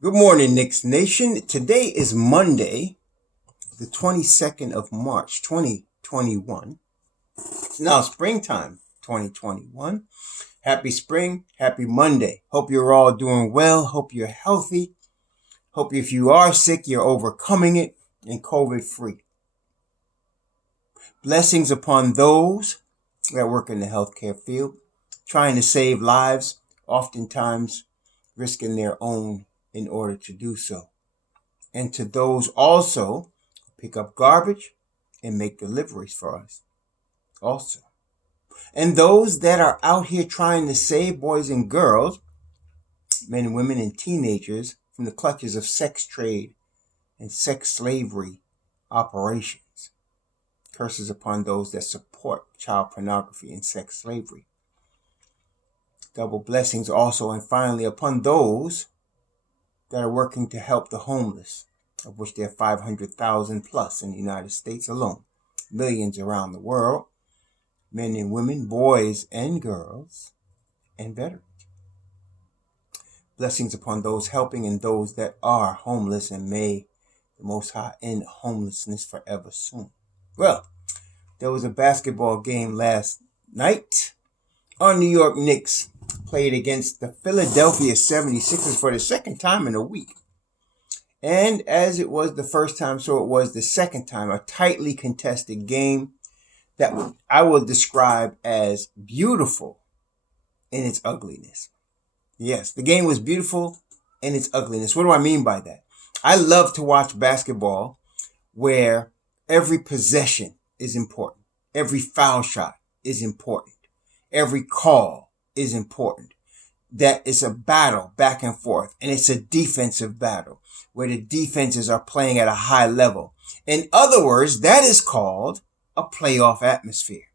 Good morning, Knicks Nation. Today is Monday, the 22nd of March, 2021. It's now springtime, 2021. Happy spring, happy Monday. Hope you're all doing well. Hope you're healthy. Hope if you are sick, you're overcoming it and COVID free. Blessings upon those that work in the healthcare field, trying to save lives, oftentimes risking their own in order to do so. And to those also who pick up garbage and make deliveries for us also. And those that are out here trying to save boys and girls, men and women and teenagers from the clutches of sex trade and sex slavery operations. Curses upon those that support child pornography and sex slavery. Double blessings also and finally upon those that are working to help the homeless, of which there are 500,000 plus in the United States alone, millions around the world, men and women, boys and girls, and veterans. Blessings upon those helping and those that are homeless, and may the Most High end homelessness forever soon. Well, there was a basketball game last night. Our New York Knicks played against the Philadelphia 76ers for the second time in a week. And as it was the first time, so it was the second time, a tightly contested game that I will describe as beautiful in its ugliness. Yes, the game was beautiful in its ugliness. What do I mean by that? I love to watch basketball where every possession is important. Every foul shot is important. Every call is important. That it's a battle back and forth, and it's a defensive battle where the defenses are playing at a high level. In other words, that is called a playoff atmosphere,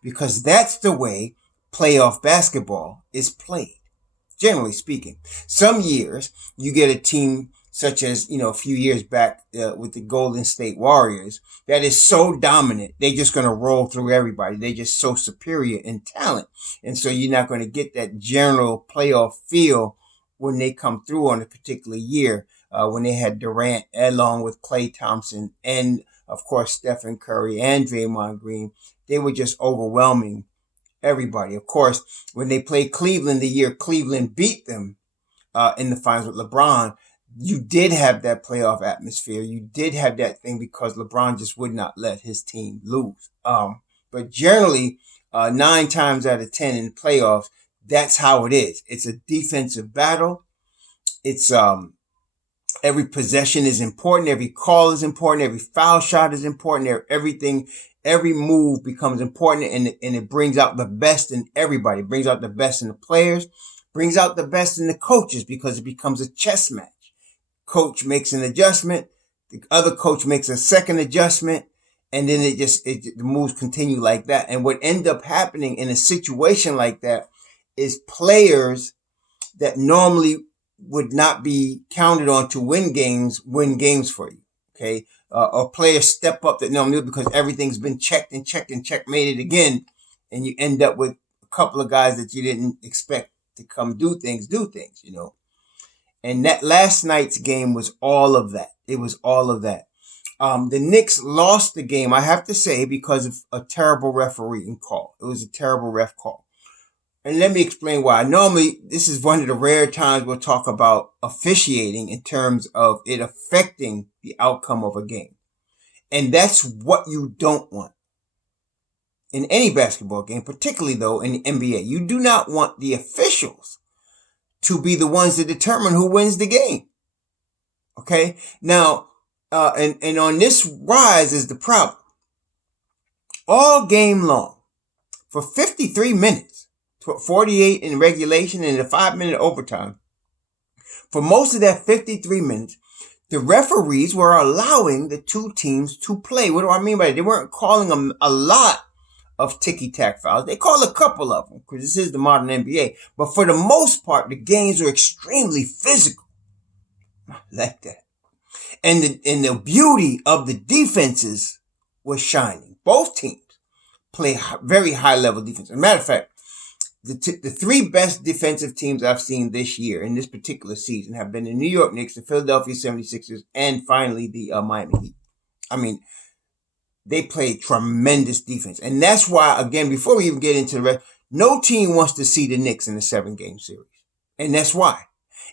because that's the way playoff basketball is played, generally speaking. Some years you get a team such as, a few years back with the Golden State Warriors that is so dominant, they're just going to roll through everybody. They're just so superior in talent. And so you're not going to get that general playoff feel when they come through on a particular year, when they had Durant along with Klay Thompson and, of course, Stephen Curry and Draymond Green. They were just overwhelming everybody. Of course, when they played Cleveland the year Cleveland beat them in the finals with LeBron, you did have that playoff atmosphere. You did have that thing because LeBron just would not let his team lose. But generally, 9 times out of 10 in the playoffs, that's how it is. It's a defensive battle. It's every possession is important. Every call is important. Every foul shot is important. Everything, every move becomes important, and it brings out the best in everybody. It brings out the best in the players, brings out the best in the coaches, because it becomes a chess match. Coach makes an adjustment, the other coach makes a second adjustment, and then the moves continue like that. And what end up happening in a situation like that is players that normally would not be counted on to win games for you. Okay. Or players step up that normally, because everything's been checked and checkmated again. And you end up with a couple of guys that you didn't expect to come do things. And that last night's game was all of that. It was all of that. The Knicks lost the game, I have to say, because of a terrible refereeing call. It was a terrible ref call. And let me explain why. Normally, this is one of the rare times we'll talk about officiating in terms of it affecting the outcome of a game. And that's what you don't want in any basketball game, particularly, though, in the NBA. You do not want the officials to be the ones that determine who wins the game. Okay? Now, and on this rise is the problem. All game long, for 53 minutes, 48 in regulation and a 5-minute overtime, for most of that 53 minutes, the referees were allowing the two teams to play. What do I mean by that? They weren't calling them a lot of ticky-tack fouls. They call a couple of them, because this is the modern NBA. But for the most part, the games are extremely physical. I like that. And the beauty of the defenses was shining. Both teams play very high-level defense. As a matter of fact, the three best defensive teams I've seen this year in this particular season have been the New York Knicks, the Philadelphia 76ers, and finally the Miami Heat. I mean, they played tremendous defense. And that's why, again, before we even get into the rest, no team wants to see the Knicks in a 7-game series. And that's why.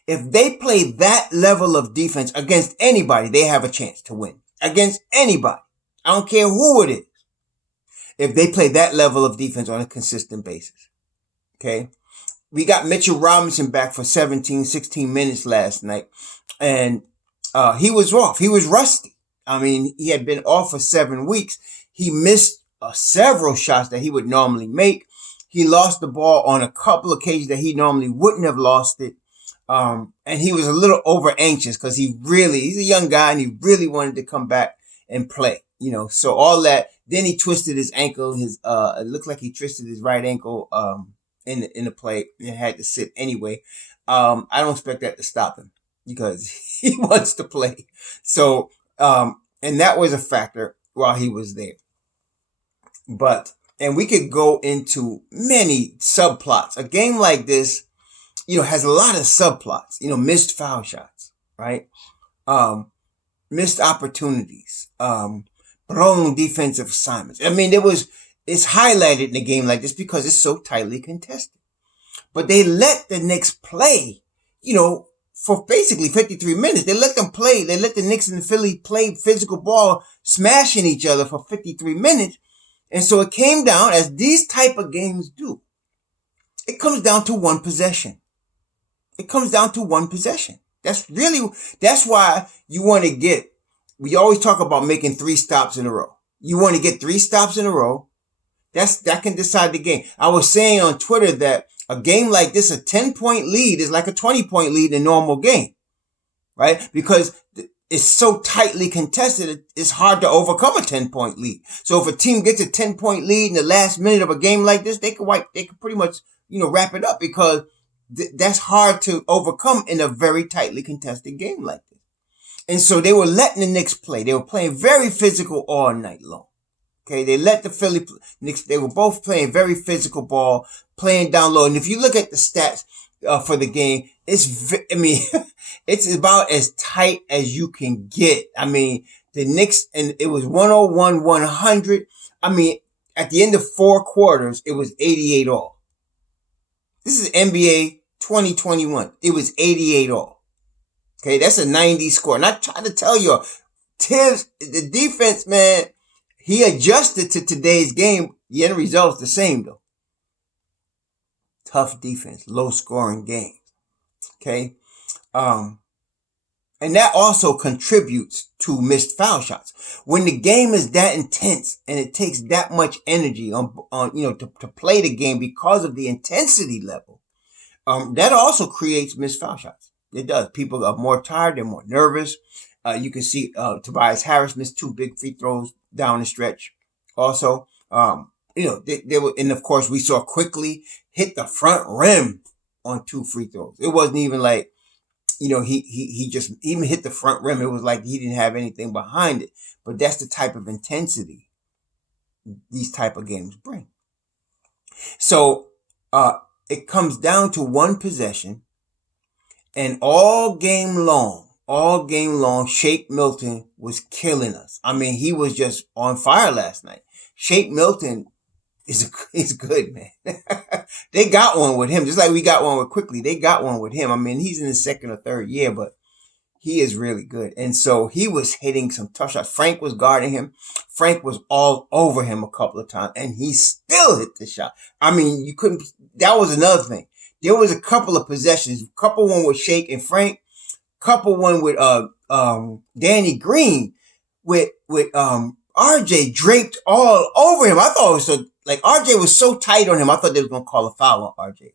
If they play that level of defense against anybody, they have a chance to win. Against anybody. I don't care who it is. If they play that level of defense on a consistent basis. Okay? We got Mitchell Robinson back for 16 minutes last night. And he was off. He was rusty. I mean, he had been off for 7 weeks. He missed several shots that he would normally make. He lost the ball on a couple of occasions that he normally wouldn't have lost it. And he was a little over anxious because he's a young guy and he really wanted to come back and play, so all that. Then he twisted his ankle. It looked like he twisted his right ankle, in the play and had to sit anyway. I don't expect that to stop him because he wants to play. So, and that was a factor while he was there. And we could go into many subplots. A game like this, has a lot of subplots, missed foul shots, right? Missed opportunities, blown defensive assignments. I mean, it's highlighted in a game like this because it's so tightly contested. But they let the Knicks play, for basically 53 minutes. They let them play. They let the Knicks and the Philly play physical ball, smashing each other for 53 minutes. And so it came down, as these type of games do, it comes down to one possession. It comes down to one possession. That's why we always talk about making 3 stops in a row. You want to get 3 stops in a row. That can decide the game. I was saying on Twitter that a game like this, a 10-point lead is like a 20-point lead in a normal game, right? Because it's so tightly contested, it's hard to overcome a 10-point lead. So if a team gets a 10-point lead in the last minute of a game like this, they could pretty much, wrap it up because that's hard to overcome in a very tightly contested game like this. And so they were letting the Knicks play. They were playing very physical all night long. Okay, they let the Philly Knicks, they were both playing very physical ball, playing down low. And if you look at the stats for the game, it's about as tight as you can get. I mean, the Knicks, and it was 101-100. I mean, at the end of 4 quarters, it was 88 all. This is NBA 2021. It was 88 all. Okay, that's a 90 score. And I try to tell you, Tibbs, the defense, man, he adjusted to today's game. The end result's the same, though. Tough defense, low scoring games. Okay. And that also contributes to missed foul shots. When the game is that intense and it takes that much energy to play the game because of the intensity level, that also creates missed foul shots. It does. People are more tired. They're more nervous. You can see, Tobias Harris missed 2 big free throws down the stretch. Also, they were, and of course we saw Quickly hit the front rim on 2 free throws. It wasn't even like, he just even hit the front rim. It was like he didn't have anything behind it. But that's the type of intensity these type of games bring. So, it comes down to one possession, and all game long, Shake Milton was killing us. I mean, he was just on fire last night. Shake Milton is good, man. They got one with him, just like we got one with Quickly. They got one with him. I mean, he's in his 2nd or 3rd year, but he is really good. And so he was hitting some tough shots. Frank was guarding him. Frank was all over him a couple of times, and he still hit the shot. I mean, that was another thing. There was a couple of possessions, couple one with Shake and Frank, couple one with Danny Green with RJ draped all over him. I thought it was so, like, RJ was so tight on him, I thought they were going to call a foul on RJ.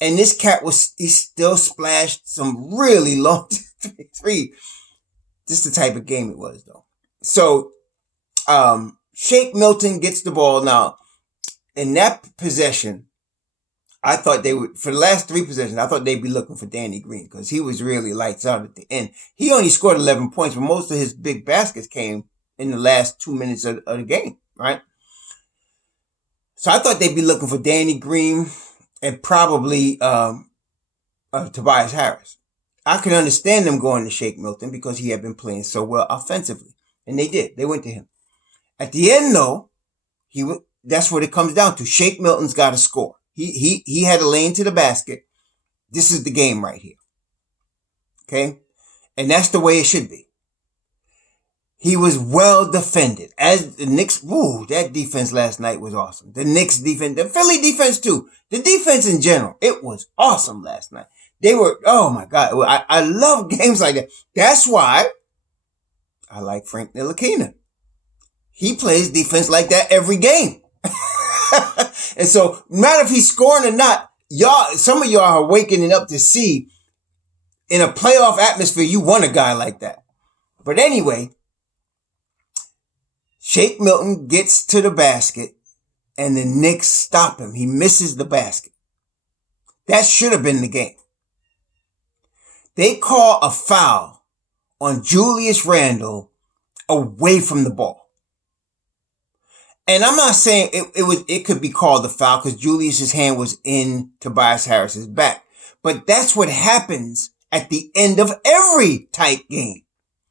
And this cat he still splashed some really long three. Just the type of game it was, though. So, Shake Milton gets the ball. Now, in that possession, I thought they would, for the last 3 possessions, I thought they'd be looking for Danny Green because he was really lights out at the end. He only scored 11 points, but most of his big baskets came in the last 2 minutes of the game, right? So I thought they'd be looking for Danny Green and probably Tobias Harris. I could understand them going to Shake Milton because he had been playing so well offensively, and they did. They went to him. At the end, though, that's what it comes down to. Shake Milton's got to score. He had a lane to the basket. This is the game right here. Okay? And that's the way it should be. He was well defended. As the Knicks, that defense last night was awesome. The Knicks defense, the Philly defense too. The defense in general, it was awesome last night. They were, oh my God. I love games like that. That's why I like Frank Ntilikina. He plays defense like that every game. And so, no matter if he's scoring or not, some of y'all are waking up to see in a playoff atmosphere, you want a guy like that. But anyway, Shake Milton gets to the basket and the Knicks stop him. He misses the basket. That should have been the game. They call a foul on Julius Randle away from the ball. And I'm not saying it could be called a foul because Julius's hand was in Tobias Harris's back. But that's what happens at the end of every tight game.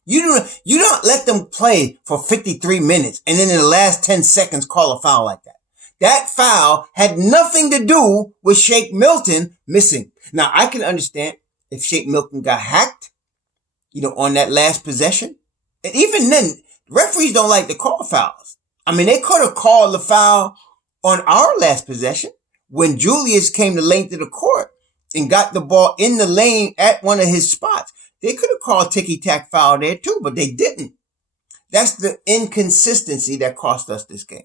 You don't let them play for 53 minutes and then in the last 10 seconds call a foul like that. That foul had nothing to do with Shake Milton missing. Now, I can understand if Shake Milton got hacked, on that last possession. And even then, referees don't like to call fouls. I mean, they could have called the foul on our last possession when Julius came the length of the court and got the ball in the lane at one of his spots. They could have called ticky-tack foul there too, but they didn't. That's the inconsistency that cost us this game.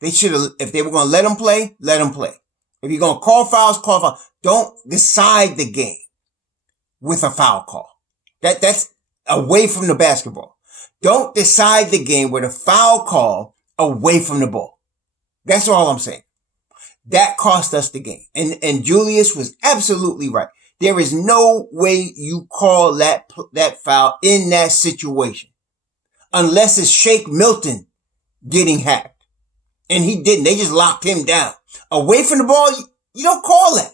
They should have, if they were going to let him play, let him play. If you're going to call fouls, call fouls. Don't decide the game with a foul call. That's away from the basketball. Don't decide the game with a foul call away from the ball. That's all I'm saying. That cost us the game. And Julius was absolutely right. There is no way you call that foul in that situation unless it's Shake Milton getting hacked. And he didn't. They just locked him down. Away from the ball, you don't call that.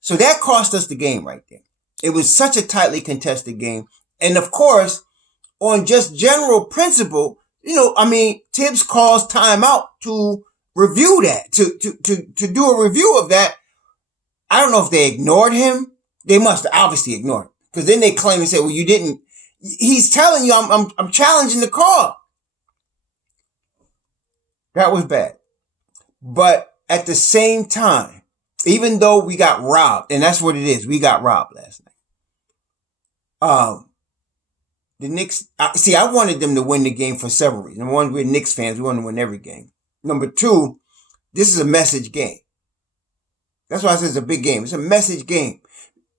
So that cost us the game right there. It was such a tightly contested game. And of course, on just general principle, Tibbs calls timeout to review that, to do a review of that. I don't know if they ignored him. They must have obviously ignored him. Because then they claim and say, well, you didn't. He's telling you I'm challenging the call. That was bad. But at the same time, even though we got robbed, and that's what it is, we got robbed last night. The Knicks, I wanted them to win the game for several reasons. Number one, we're Knicks fans. We want to win every game. Number two, this is a message game. That's why I said it's a big game. It's a message game.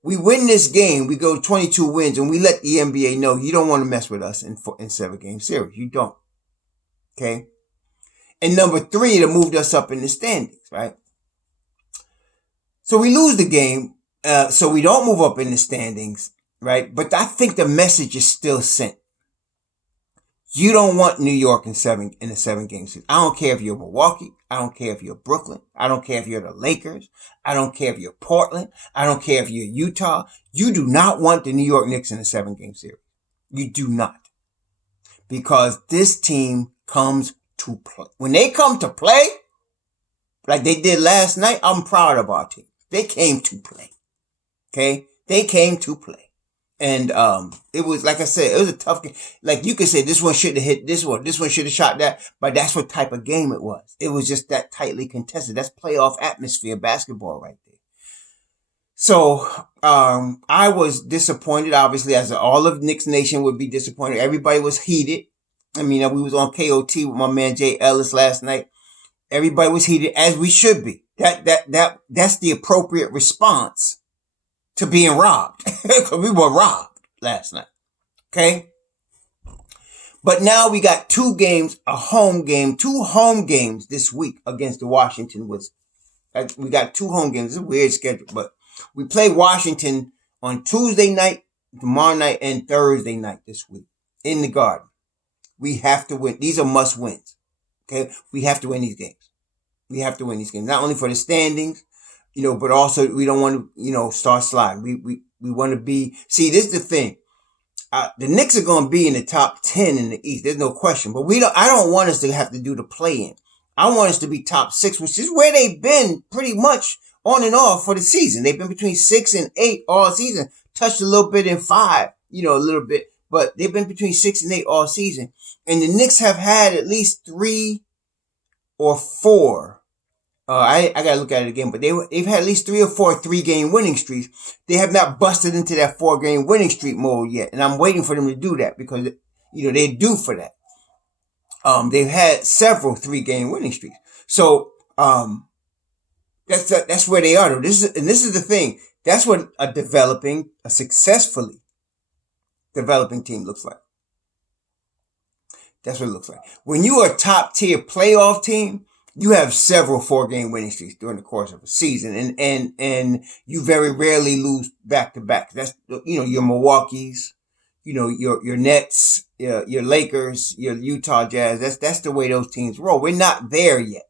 We win this game, we go 22 wins, and we let the NBA know you don't want to mess with us in 7-game series. You don't. Okay? And number three, it moved us up in the standings, right? So we lose the game, so we don't move up in the standings, right? But I think the message is still sent. You don't want New York in a 7-game series. I don't care if you're Milwaukee. I don't care if you're Brooklyn. I don't care if you're the Lakers. I don't care if you're Portland. I don't care if you're Utah. You do not want the New York Knicks in a 7-game series. You do not. Because this team comes to play. When they come to play, like they did last night, I'm proud of our team. They came to play. Okay? They came to play. And it was, like I said, it was a tough game. Like you could say this one should have hit this one should have shot that, but that's what type of game it was. It was just that tightly contested. That's playoff atmosphere basketball right there. So I was disappointed, obviously, as all of Knicks Nation would be disappointed. Everybody was heated. I mean, we was on KOT with my man Jay Ellis last night. Everybody was heated, as we should be. That's the appropriate response to being robbed. Because we were robbed last night. Okay? But now we got 2 games, two home games this week against the Washington Wizards. We got 2 home games. It's a weird schedule, but we play Washington on Tuesday night, tomorrow night, and Thursday night this week in the Garden. We have to win. These are must wins. Okay? We have to win these games. We have to win these games. Not only for the standings, but also we don't want to, start sliding. We want to be, see, this is the thing. The Knicks are going to be in the top 10 in the East. There's no question. But I don't want us to have to do the play-in. I want us to be top 6, which is where they've been pretty much on and off for the season. They've been between 6 and 8 all season. Touched a little bit in 5, a little bit. But they've been between 6 and 8 all season. And the Knicks have had at least 3 or 4. I gotta look at it again, but they've had at least 3 or 4 3-game winning streaks. They have not busted into that 4-game winning streak mode yet, and I'm waiting for them to do that because they're due for that. They've had several 3-game winning streaks, so that's where they are. This is the thing. That's what a successfully developing team looks like. That's what it looks like. When you are a top tier playoff team, you have several 4-game winning streaks during the course of a season, and you very rarely lose back to back. That's your Milwaukee's, your Nets, your Lakers, your Utah Jazz. That's the way those teams roll. We're not there yet,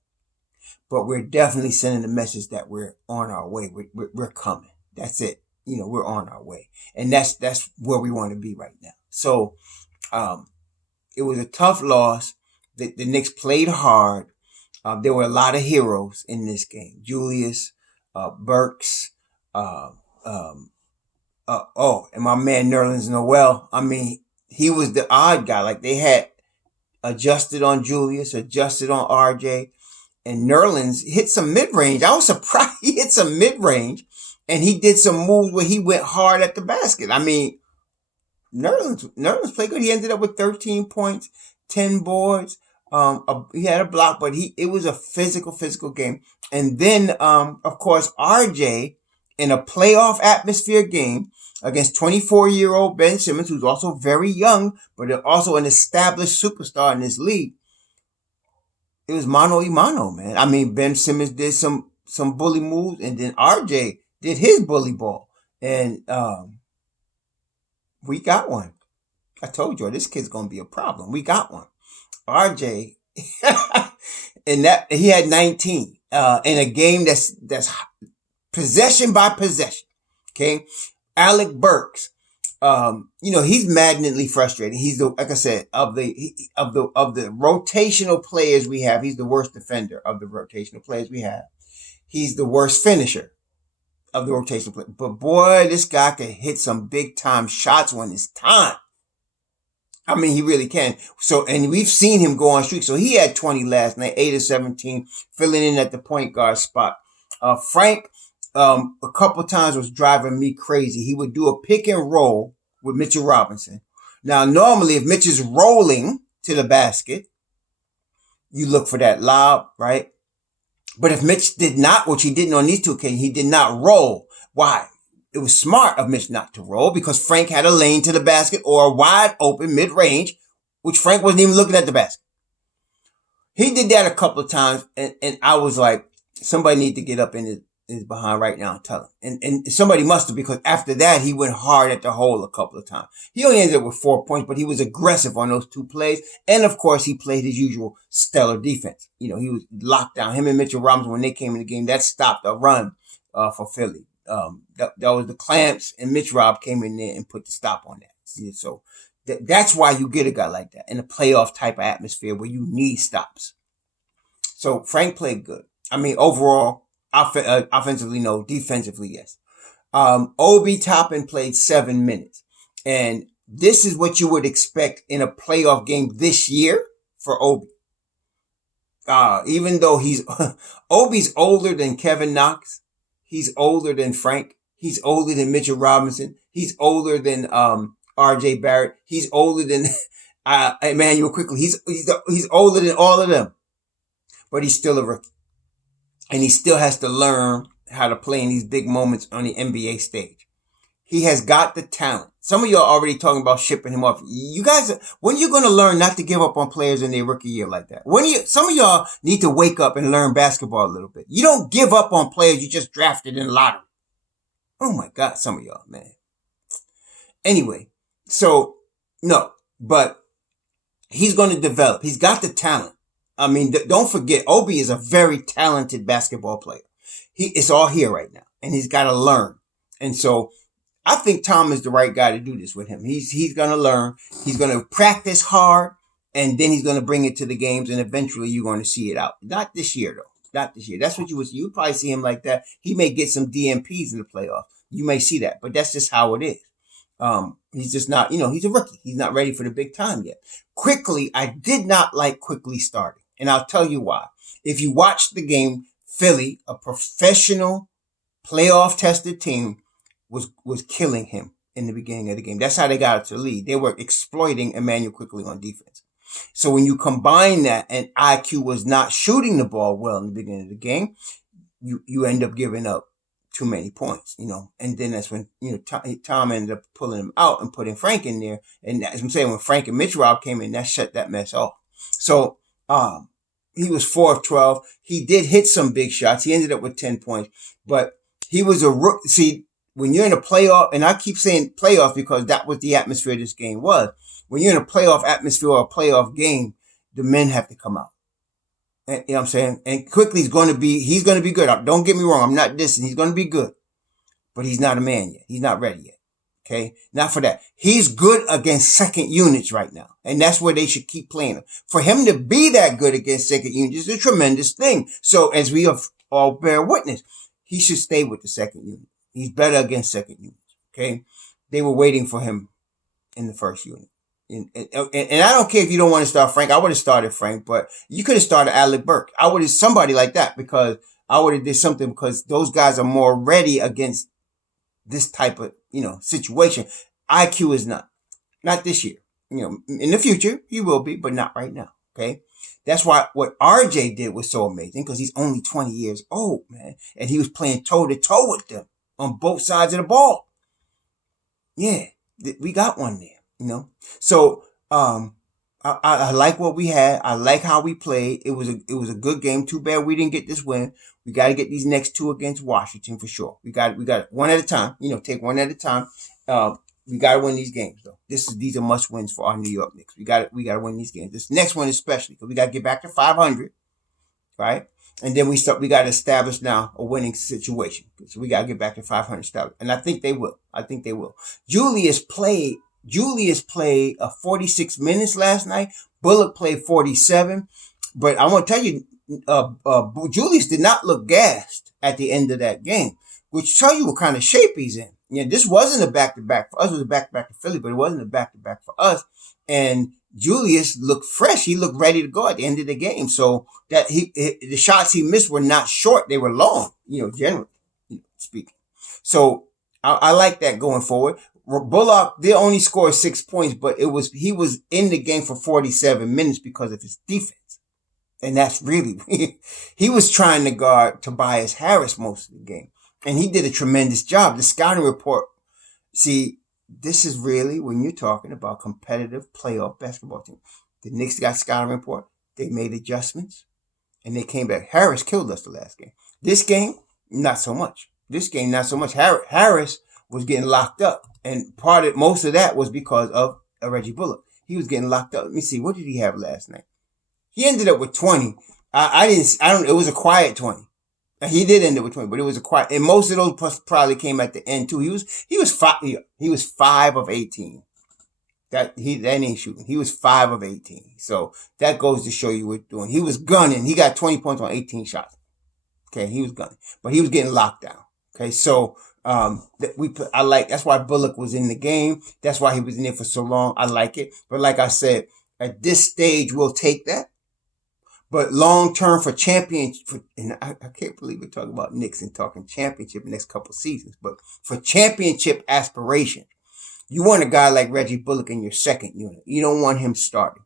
but we're definitely sending a message that we're on our way. We're coming. That's it. We're on our way, and that's where we want to be right now. So, it was a tough loss. The Knicks played hard. There were a lot of heroes in this game. Julius, Burks, and my man Nerlens Noel. I mean, he was the odd guy. Like, they had adjusted on Julius, adjusted on RJ, and Nerlens hit some mid-range. I was surprised he hit some mid-range, and he did some moves where he went hard at the basket. I mean, Nerlens played good. He ended up with 13 points, 10 boards. He had a block, but it was a physical game. And then, of course, RJ in a playoff atmosphere game against 24-year-old Ben Simmons, who's also very young, but also an established superstar in this league. It was mano y mano, man. I mean, Ben Simmons did some bully moves, and then RJ did his bully ball. And, we got one. I told you, this kid's going to be a problem. We got one. RJ, and that he had 19 in a game that's possession by possession. Okay, Alec Burks, he's maddeningly frustrating. He's like I said, of the rotational players we have, he's the worst defender of the rotational players we have. He's the worst finisher of the rotational players. But boy, this guy can hit some big time shots when it's time. I mean, he really can. So, and we've seen him go on streak. So he had 20 last night, 8 of 17, filling in at the point guard spot. Frank, a couple times was driving me crazy. He would do a pick and roll with Mitchell Robinson. Now, normally, if Mitch is rolling to the basket, you look for that lob, right? But if Mitch did not, which he didn't on these 2 occasions, he did not roll. Why? It was smart of Mitch not to roll because Frank had a lane to the basket or a wide open mid-range, which Frank wasn't even looking at the basket. He did that a couple of times, and I was like, somebody need to get up in his behind right now and tell him. And somebody must have, because after that, he went hard at the hole a couple of times. He only ended up with 4 points, but he was aggressive on those 2 plays. And of course, he played his usual stellar defense. He was locked down. Him and Mitchell Robinson, when they came in the game, that stopped a run for Philly. That was the clamps, and Mitch Rob came in there and put the stop on that. See, so that's why you get a guy like that in a playoff type of atmosphere where you need stops. So Frank played good. I mean, overall, offensively, no. Defensively, yes. Obi Toppin played 7 minutes, and this is what you would expect in a playoff game this year for Obi. Even though Obi's older than Kevin Knox. He's older than Frank. He's older than Mitchell Robinson. He's older than R.J. Barrett. He's older than Emmanuel Quickly. He's older than all of them. But he's still a rookie. And he still has to learn how to play in these big moments on the NBA stage. He has got the talent. Some of y'all are already talking about shipping him off. You guys, when are you going to learn not to give up on players in their rookie year like that? Some of y'all need to wake up and learn basketball a little bit. You don't give up on players you just drafted in the lottery. Oh my God, some of y'all, man. Anyway, so, no, but he's going to develop. He's got the talent. I mean, don't forget, Obi is a very talented basketball player. It's all here right now, and he's got to learn. And so I think Tom is the right guy to do this with him. He's going to learn. He's going to practice hard, and then he's going to bring it to the games, and eventually you're going to see it out. Not this year, though. Not this year. That's what you would probably see him like that. He may get some DMPs in the playoffs. You may see that, but that's just how it is. He's just not, he's a rookie. He's not ready for the big time yet. Quickly, I did not like Quickly starting, and I'll tell you why. If you watch the game, Philly, a professional playoff tested team, was killing him in the beginning of the game. That's how they got to the lead. They were exploiting Emmanuel Quickly on defense. So when you combine that and IQ was not shooting the ball well in the beginning of the game, you end up giving up too many points, and then that's when, Tom ended up pulling him out and putting Frank in there. And as I'm saying, when Frank and Mitch Rob came in, that shut that mess off. So, he was 4 of 12. He did hit some big shots. He ended up with 10 points, but he was a rookie. See, when you're in a playoff, and I keep saying playoff because that was the atmosphere this game was. When you're in a playoff atmosphere or a playoff game, the men have to come out. And, you know what I'm saying? And Quickly he's going to be good. Don't get me wrong. I'm not dissing. He's going to be good, but he's not a man yet. He's not ready yet. Okay. Not for that. He's good against second units right now. And that's where they should keep playing him. For him to be that good against second units is a tremendous thing. So as we have all bear witness, he should stay with the second unit. He's better against second units. Okay. They were waiting for him in the first unit. And I don't care if you don't want to start Frank. I would have started Frank, but you could have started Alec Burke. I would have somebody like that because I would have did something because those guys are more ready against this type of, situation. IQ is not this year. In the future he will be, but not right now. Okay. That's why what RJ did was so amazing because he's only 20 years old, man. And he was playing toe to toe with them on both sides of the ball. Yeah. We got one there. So, I like what we had. I like how we played. It was a good game. Too bad we didn't get this win. We got to get these next two against Washington for sure. We got one at a time, take one at a time. We got to win these games though. These are must wins for our New York Knicks. We got to win these games. This next one especially because we got to get back to 500, right? And then we got to establish now a winning situation. So we got to get back to 500 establish. And I think they will. Julius played 46 minutes last night. Bullock played 47. But I want to tell you, Julius did not look gassed at the end of that game, which tell you what kind of shape he's in. This wasn't a back-to-back for us. It was a back-to-back to Philly, but it wasn't a back-to-back for us. And Julius looked fresh. He looked ready to go at the end of the game. So that the shots he missed were not short. They were long, generally speaking. So I like that going forward. Bullock did only score 6 points, but he was in the game for 47 minutes because of his defense. And that's really, he was trying to guard Tobias Harris most of the game. And he did a tremendous job. The scouting report, see, this is really when you're talking about competitive playoff basketball team. The Knicks got scouting report. They made adjustments and they came back. Harris killed us the last game. This game, not so much. Harris was getting locked up. And most of that was because of Reggie Bullock. He was getting locked up. Let me see. What did he have last night? He ended up with 20. It was a quiet 20. He did end up with 20, but it was a quiet, and most of those probably came at the end too. He was 5 of 18. That ain't shooting. He was 5 of 18. So that goes to show you what doing. He was gunning. He got 20 points on 18 shots. Okay. He was gunning, but he was getting locked down. Okay. So, that's why Bullock was in the game. That's why he was in there for so long. I like it. But like I said, at this stage, we'll take that. But long term for championship, and I can't believe we're talking about Knicks and talking championship next couple of seasons, but for championship aspiration, you want a guy like Reggie Bullock in your second unit. You don't want him starting.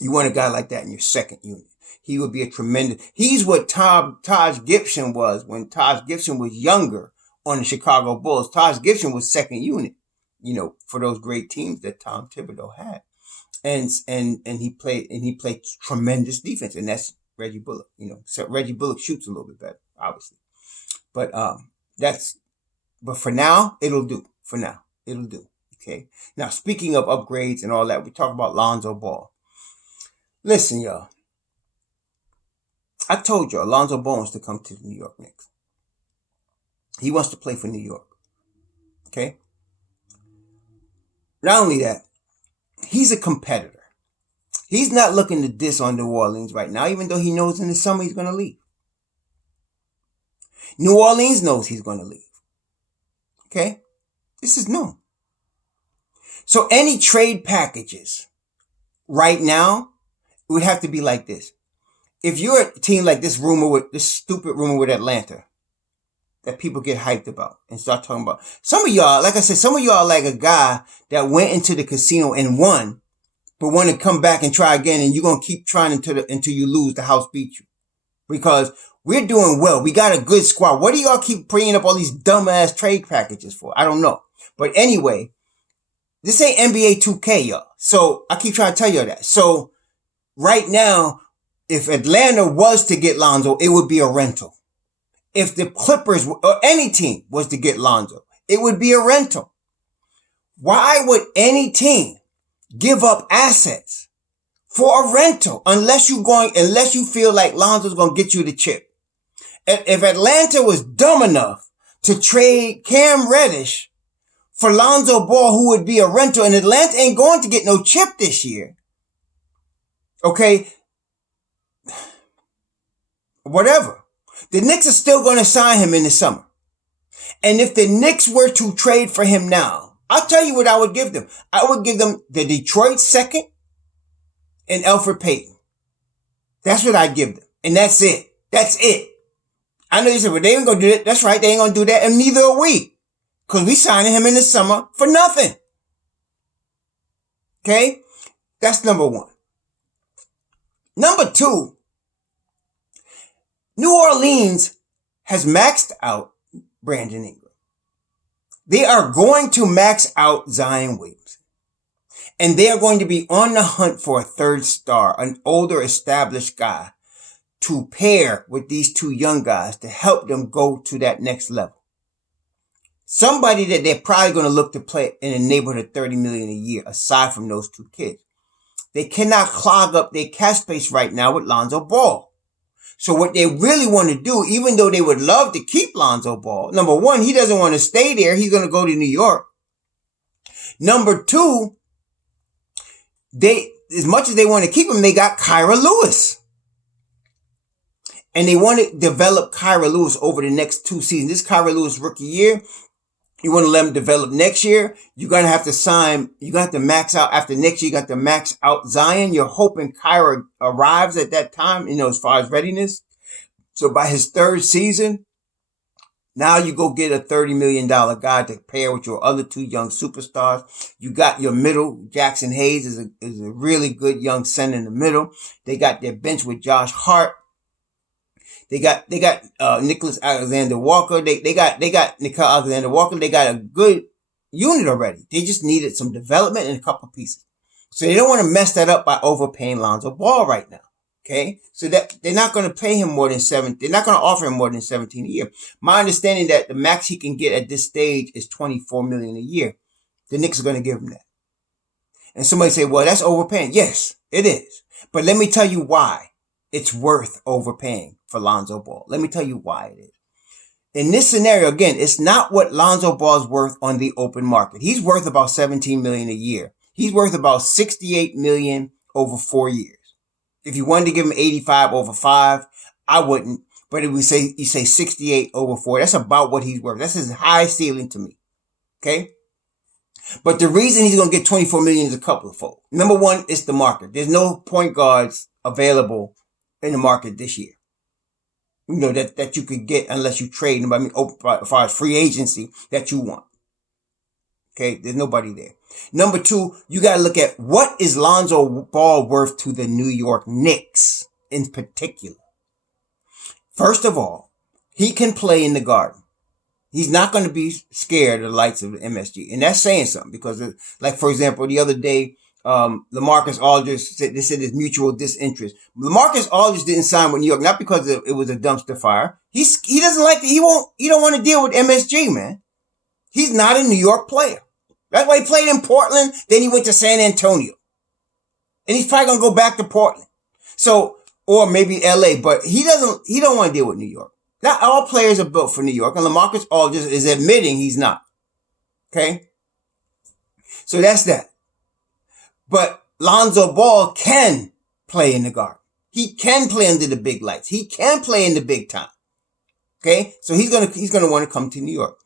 You want a guy like that in your second unit. He would be a tremendous, he's what Taj Gibson was when Taj Gibson was younger on the Chicago Bulls. Taj Gibson was second unit, for those great teams that Tom Thibodeau had. And he played tremendous defense, and that's Reggie Bullock. So Reggie Bullock shoots a little bit better, obviously. But but for now, it'll do. Okay. Now, speaking of upgrades and all that, we talk about Lonzo Ball. Listen, y'all. I told you, Alonzo Ball wants to come to the New York Knicks. He wants to play for New York. Okay? Not only that, he's a competitor. He's not looking to diss on New Orleans right now, even though he knows in the summer he's going to leave. New Orleans knows he's going to leave. Okay? This is known. So any trade packages right now would have to be like this. If you're a team like this stupid rumor with Atlanta that people get hyped about and start talking about. Some of y'all, like I said, some of y'all like a guy that went into the casino and won, but want to come back and try again, and you're going to keep trying until you lose, the house beat you. Because we're doing well. We got a good squad. What do y'all keep bringing up all these dumbass trade packages for? I don't know. But anyway, this ain't NBA 2K, y'all. So I keep trying to tell you that. So right now, if Atlanta was to get Lonzo, it would be a rental. If the Clippers or any team was to get Lonzo, it would be a rental. Why would any team give up assets for a rental unless you feel like Lonzo's going to get you the chip? If Atlanta was dumb enough to trade Cam Reddish for Lonzo Ball, who would be a rental, and Atlanta ain't going to get no chip this year. Okay. Whatever. The Knicks are still going to sign him in the summer. And if the Knicks were to trade for him now, I'll tell you what I would give them. I would give them the Detroit second and Elfrid Payton. That's what I'd give them. And that's it. That's it. I know you said, well, they ain't going to do that. That's right. They ain't going to do that. And neither are we. Because we signing him in the summer for nothing. Okay? That's number one. Number two, New Orleans has maxed out Brandon Ingram. They are going to max out Zion Williamson. And they are going to be on the hunt for a third star, an older established guy, to pair with these two young guys to help them go to that next level. Somebody that they're probably going to look to play in the neighborhood of $30 million a year, aside from those two kids. They cannot clog up their cap space right now with Lonzo Ball. So what they really want to do, even though they would love to keep Lonzo Ball, number one, he doesn't want to stay there. He's going to go to New York. Number two, as much as they want to keep him, they got Kyra Lewis. And they want to develop Kyra Lewis over the next 2 seasons. This Kyra Lewis rookie year. You want to let him develop next year. You're going to have to max out after next year. You got to max out Zion. You're hoping Kyra arrives at that time, as far as readiness. So by his third season, now you go get a $30 million guy to pair with your other two young superstars. You got your middle. Jackson Hayes is a really good young center in the middle. They got their bench with Josh Hart. They got Nicholas Alexander-Walker. They got Nickeil Alexander-Walker. They got a good unit already. They just needed some development and a couple pieces. So they don't want to mess that up by overpaying Lonzo Ball right now. Okay? So that they're not going to pay him more than they're not going to offer him more than 17 a year. My understanding that the max he can get at this stage is $24 million a year. The Knicks are going to give him that. And somebody say, well, that's overpaying. Yes, it is. But let me tell you why it's worth overpaying for Lonzo Ball. Let me tell you why it is. In this scenario, again, it's not what Lonzo Ball is worth on the open market. He's worth about $17 million a year. He's worth about $68 million over 4 years. If you wanted to give him 85 over 5, I wouldn't. But if you say 68 over 4, that's about what he's worth. That's his high ceiling to me. Okay? But the reason he's going to get $24 million is a couple of fold. Number one, it's the market. There's no point guards available in the market this year. That you could get unless you trade them. I mean, as far as free agency that you want. Okay, there's nobody there. Number two, you got to look at what is Lonzo Ball worth to the New York Knicks in particular. First of all, he can play in the Garden. He's not going to be scared of the lights of the MSG. And that's saying something because, like, for example, the other day, LaMarcus Aldridge said there's mutual disinterest. LaMarcus Aldridge didn't sign with New York, not because it was a dumpster fire. He doesn't like it. He don't want to deal with MSG, man. He's not a New York player. That's why he played in Portland. Then he went to San Antonio. And he's probably going to go back to Portland. So or maybe LA, but he don't want to deal with New York. Not all players are built for New York, and LaMarcus Aldridge is admitting he's not. Okay? So that's that. But Lonzo Ball can play in the Garden. He can play under the big lights. He can play in the big time. Okay? So he's gonna want to come to New York.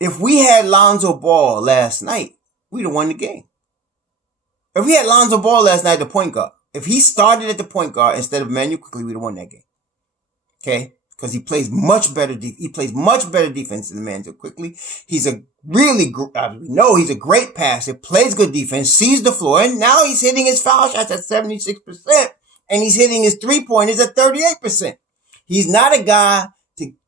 If we had Lonzo Ball last night, we'd have won the game. If we had Lonzo Ball last night, the point guard, if he started at the point guard instead of Emmanuel Quickly, we'd have won that game. Okay? Because he plays much better defense than Emmanuel Quickly. He's a really, we know he's a great passer, plays good defense, sees the floor, and now he's hitting his foul shots at 76%, and he's hitting his three-pointers at 38%. He's not a guy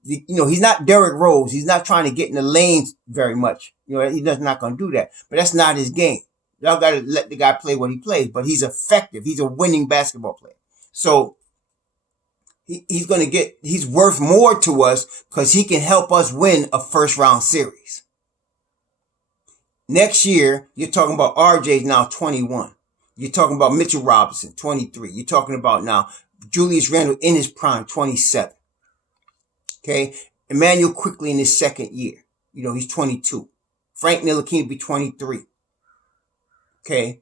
he's not Derrick Rose. He's not trying to get in the lanes very much. He's not going to do that. But that's not his game. Y'all got to let the guy play what he plays. But he's effective. He's a winning basketball player. So he's worth more to us because he can help us win a first round series. Next year, you're talking about RJ's now 21. You're talking about Mitchell Robinson, 23. You're talking about now Julius Randle in his prime, 27. Okay. Emmanuel Quickly in his second year. He's 22. Frank Ntilikina will be 23. Okay.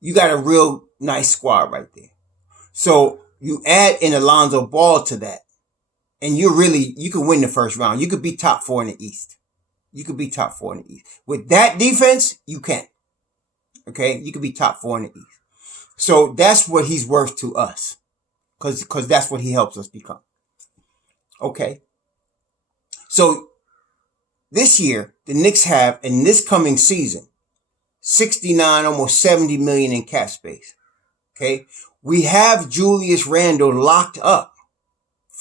You got a real nice squad right there. So you add in Alonzo Ball to that, and you can win the first round. You could be top 4 in the East. With that defense, you can. Okay. You could be top 4 in the East. So that's what he's worth to us. Cause that's what he helps us become. Okay. So this year, the Knicks have, in this coming season, 69, almost 70 million in cap space. Okay. We have Julius Randle locked up.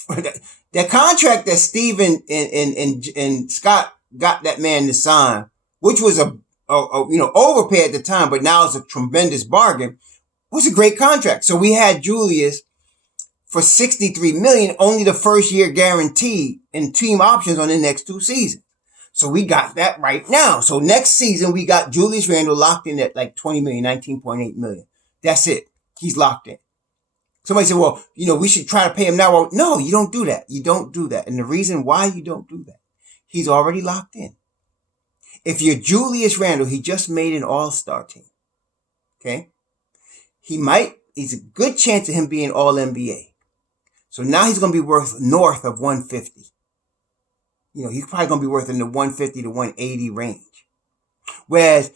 That contract that Steven and Scott got that man to sign, which was a overpay at the time, but now it's a tremendous bargain, was a great contract. So we had Julius for 63 million, only the first year guaranteed and team options on the next 2 seasons. So we got that right now. So next season, we got Julius Randle locked in at like 20 million, 19.8 million. That's it. He's locked in. Somebody said, well, we should try to pay him now. Well, no, you don't do that. You don't do that. And the reason why you don't do that, he's already locked in. If you're Julius Randle, he just made an all-star team. Okay. He's a good chance of him being all NBA. So now he's going to be worth north of 150. He's probably going to be worth in the 150 to 180 range. Whereas,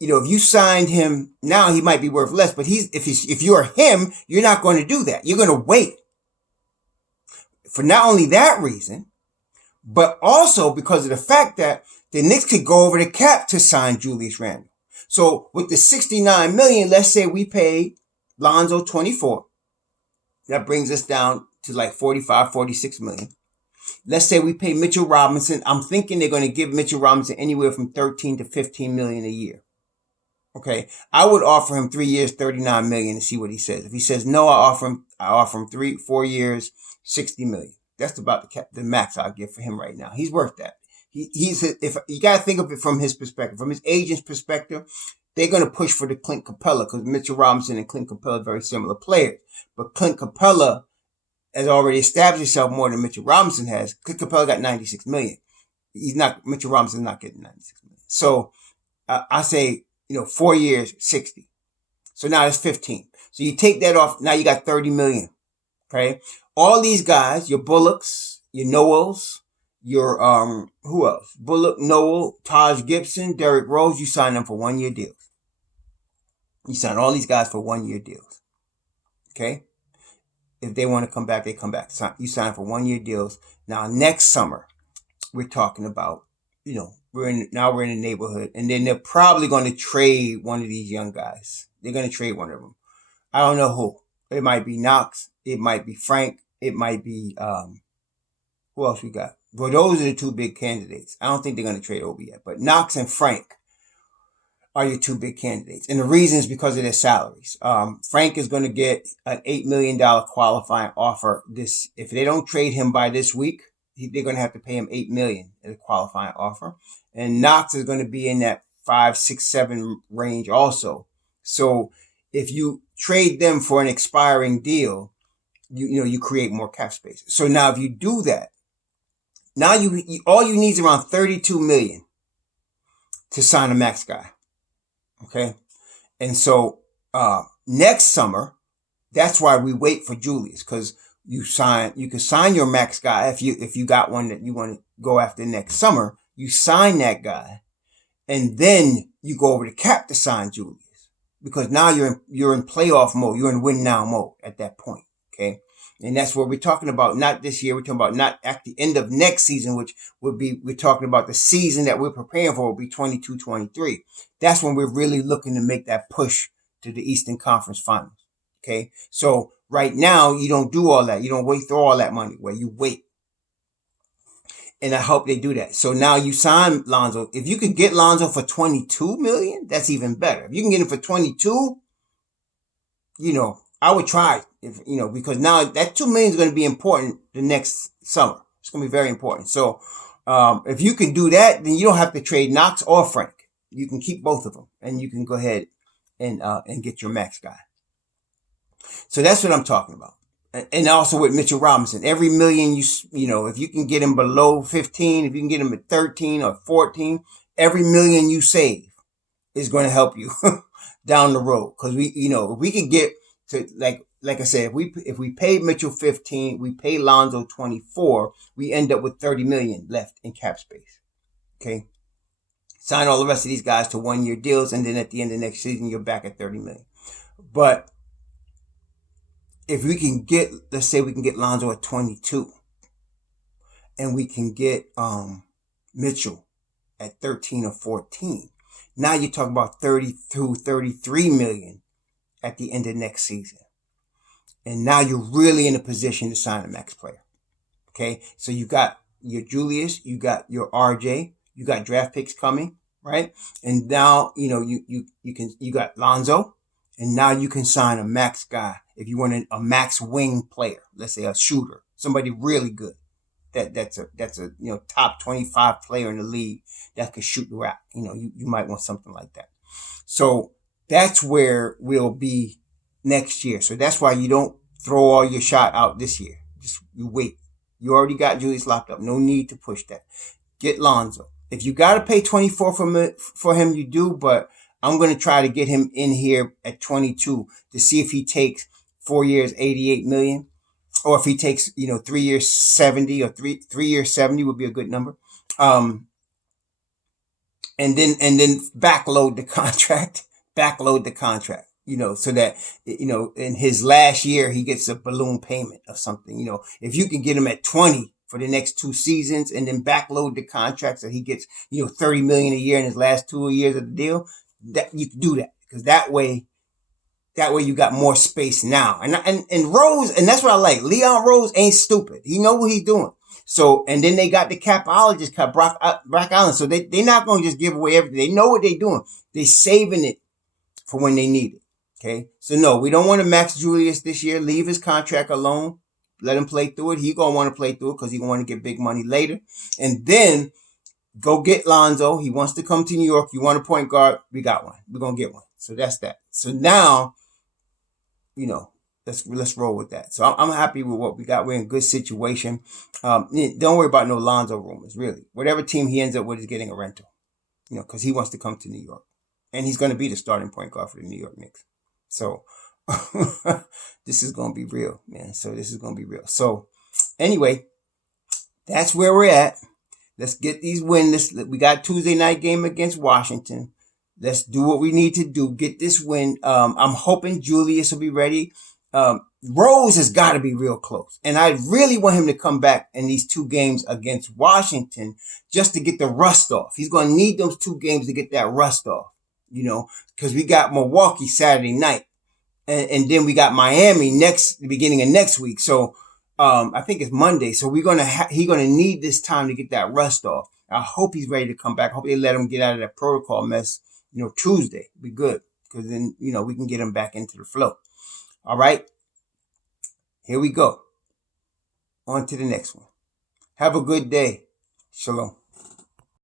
if you signed him now, he might be worth less. But if you're him, you're not going to do that. You're going to wait. For not only that reason, but also because of the fact that the Knicks could go over the cap to sign Julius Randle. So with the 69 million, let's say we pay Lonzo 24. That brings us down to like 45, 46 million. Let's say we pay Mitchell Robinson. I'm thinking they're going to give Mitchell Robinson anywhere from 13 to 15 million a year. Okay. I would offer him 3 years, 39 million and see what he says. If he says no, I offer him 4 years, 60 million. That's about the max I'll give for him right now. He's worth that. If you got to think of it from his perspective, from his agent's perspective, they're going to push for the Clint Capella because Mitchell Robinson and Clint Capella are very similar players. But Clint Capella has already established himself more than Mitchell Robinson has. Clint Capella got 96 million. Mitchell Robinson's not getting 96 million. So I say, 4 years, 60. So now it's 15. So you take that off. Now you got 30 million. Okay. All these guys, your Bullocks, your Noels, your, who else? Bullock, Noel, Taj Gibson, Derrick Rose, you sign them for 1 year deals. You sign all these guys for 1 year deals. Okay. If they want to come back, they come back. You sign for 1 year deals. Now, next summer, we're talking about, we're in the neighborhood, and then they're probably going to trade one of these young guys. They're going to trade one of them. I don't know who. It might be Knox. It might be Frank. It might be, who else we got? Well, those are the 2 big candidates. I don't think they're going to trade Obi yet, but Knox and Frank are your 2 big candidates. And the reason is because of their salaries. Frank is going to get an $8 million qualifying offer. If they don't trade him by this week, they're going to have to pay him $8 million as a qualifying offer. And Knox is going to be in that 5, 6, 7 range also. So if you trade them for an expiring deal, you create more cap space. So now if you do that, now you all you need is around 32 million to sign a max guy. Okay. And so next summer, that's why we wait for Julius, because you can sign your max guy if you got one that you want to go after next summer. You sign that guy, and then you go over the cap to sign Julius, because now you're in playoff mode. You're in win now mode at that point. Okay. And that's what we're talking about. Not this year. We're talking about not at the end of next season, which would be, we're talking about the season that we're preparing for will be 22-23. That's when we're really looking to make that push to the Eastern Conference Finals. Okay. So right now, you don't do all that. You don't wait through all that money where you wait. And I hope they do that. So now you sign Lonzo. If you could get Lonzo for 22 million, that's even better. If you can get him for 22, I would try, because now that 2 million is going to be important the next summer. It's going to be very important. So, if you can do that, then you don't have to trade Knox or Frank. You can keep both of them, and you can go ahead and get your max guy. So that's what I'm talking about. And also with Mitchell Robinson, every million if you can get him below 15, if you can get him at 13 or 14, every million you save is going to help you down the road. Cause if we can get to, like I said, if we pay Mitchell 15, we pay Lonzo 24, we end up with 30 million left in cap space. Okay. Sign all the rest of these guys to 1-year deals, and then at the end of next season, you're back at 30 million. But if we can get, let's say we can get Lonzo at 22, and we can get Mitchell at 13 or 14, now you're talking about 32, 33 million at the end of next season. And now you're really in a position to sign a max player. Okay. So you got your Julius, you got your RJ, you got draft picks coming, right? And now, you got Lonzo, and now you can sign a max guy. If you want a max wing player, let's say a shooter, somebody really good. That's a top 25 player in the league that could shoot the rack. You might want something like that. So that's where we'll be next year. So that's why you don't throw all your shot out this year. Just you wait. You already got Julius locked up. No need to push that. Get Lonzo. If you got to pay 24 for him, you do. But I'm going to try to get him in here at 22 to see if he takes 4 years, 88 million, or if he takes 3 years, 70, or three years, 70 would be a good number. And then backload the contract, so that, in his last year, he gets a balloon payment or something. If you can get him at 20 for the next 2 seasons and then backload the contract so he gets, 30 million a year in his last 2 years of the deal, that you can do that, because that way you got more space now. And Rose, and that's what I like. Leon Rose ain't stupid. He know what he's doing. So, and then they got the capologist, Brock Allen. So they're not going to just give away everything. They know what they're doing. They're saving it for when they need it. Okay. So no, we don't want to max Julius this year. Leave his contract alone. Let him play through it. He going to want to play through it because he going to want to get big money later. And then go get Lonzo. He wants to come to New York. You want a point guard? We got one. We're going to get one. So that's that. So now, let's roll with that. So I'm happy with what we got. We're in a good situation. Don't worry about no Lonzo rumors, really. Whatever team he ends up with is getting a rental, because he wants to come to New York. And he's going to be the starting point guard for the New York Knicks. So this is going to be real, man. So anyway, that's where we're at. Let's get these wins. We got Tuesday night game against Washington. Let's do what we need to do. Get this win. I'm hoping Julius will be ready. Rose has got to be real close. And I really want him to come back in these 2 games against Washington just to get the rust off. He's going to need those 2 games to get that rust off, because we got Milwaukee Saturday night. And then we got Miami the beginning of next week. So, I think it's Monday. So he's going to need this time to get that rust off. I hope he's ready to come back. I hope they let him get out of that protocol mess, Tuesday. Be good. Because then, we can get him back into the flow. All right. Here we go. On to the next one. Have a good day. Shalom.